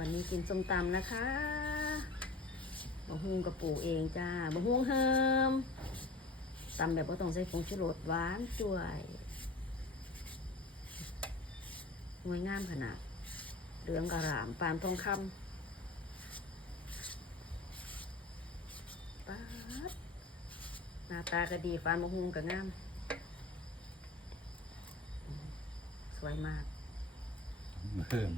วันนี้กินส้มตำนะคะบะฮุงกับปู่เองจ้าบะฮุงเฮิมตำแบบว่าต้องใส่ผงชูรสหวานจ่วยงวยงามขนาดเหลืองกระหล่ำปานทองคำป๊าดหน้าตาก็ดีฟานบะฮุงก็งาม สวยมากเพิ่ม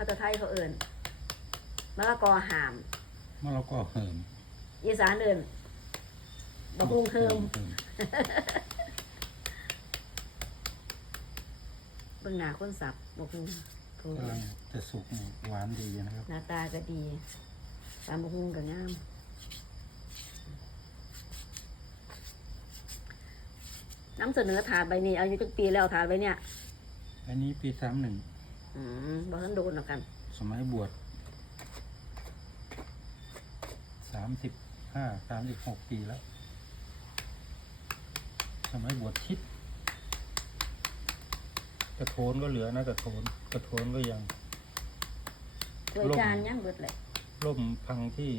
าษาไทยเขาเอิ่นมะละกอหามมะละกอเพิ่มอีสานเอิ่นบะฮุงเฮิมพิ่เบิ่งหน้าคนสับบะฮุงเขากำลังจะสุกหวานดีนะครับ หน้าตาก็ดีปานบะฮุงก็งามน้ำเสนอถาดใบนี้อายุจักปีแล้วถาดใบเนี่ย อันนี้ปีสามหนึ่ง อืมบ่ทันโดนหรอกกัน สมัยบวชสามสิบห้าสามสิบหกปีแล้ว สมัยบวชชิด กระโถนก็เหลือนะกระโถนกระโถนก็ยังถ้วยลงจานยังเบิดเลยล่มพังที่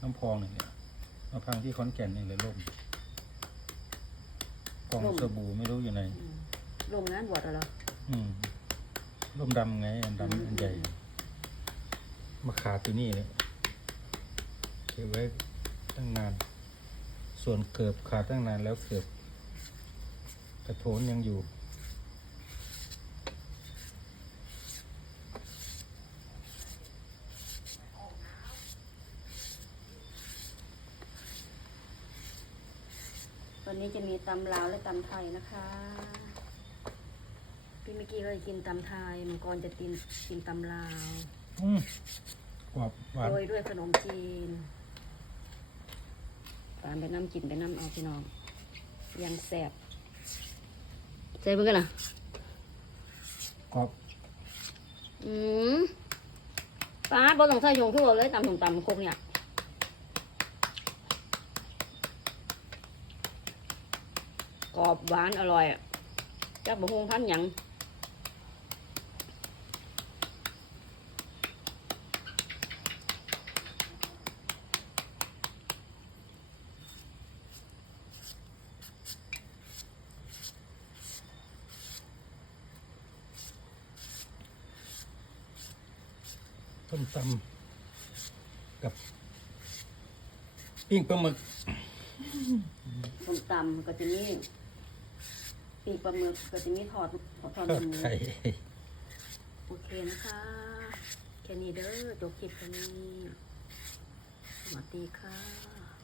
น้ำพองนี่เนี่ยมาพังที่ขอนแก่นนี่เลยล่มกล่องสบู่ไม่รู้อยู่ไหนอืมลงงานบวชแล้วเหรอ อืม ร่มดำไงอันดำอันใหญ่มาขาดที่นี่เลยเก็บไว้ตั้งนาน ส่วนเกือบขาดตั้งนานแล้วเกือบกระโถนยังอยู่วันนี้จะมีตำลาวและตำไทยนะคะ พี่เมื่อกี้ก็จะกินตำไทยมังกรจะกินกินตำลาวอืมกรอบหวานโรยด้วยขนมจีนตามไปน้ำกินไปน้ำเอาพี่น้อง ยังแสบใส่เบิ่งกันล่ะกรอบอืมป้าบอต้องใส่ยงทั่วเลยตำถุงตำคงเนี่ยกรอบหวานอร่อยอะจักบะฮงพันหยัง ต้มตำกับปิ้งปลาหมึกส้มตำก็จะมีปีกปลาหมึกก็จะมีทอดทอดทอดทอดหมูไข่โอเคนะคะแค่นี้เด้อจบคลิปแค่นี้สวัสดีค่ะ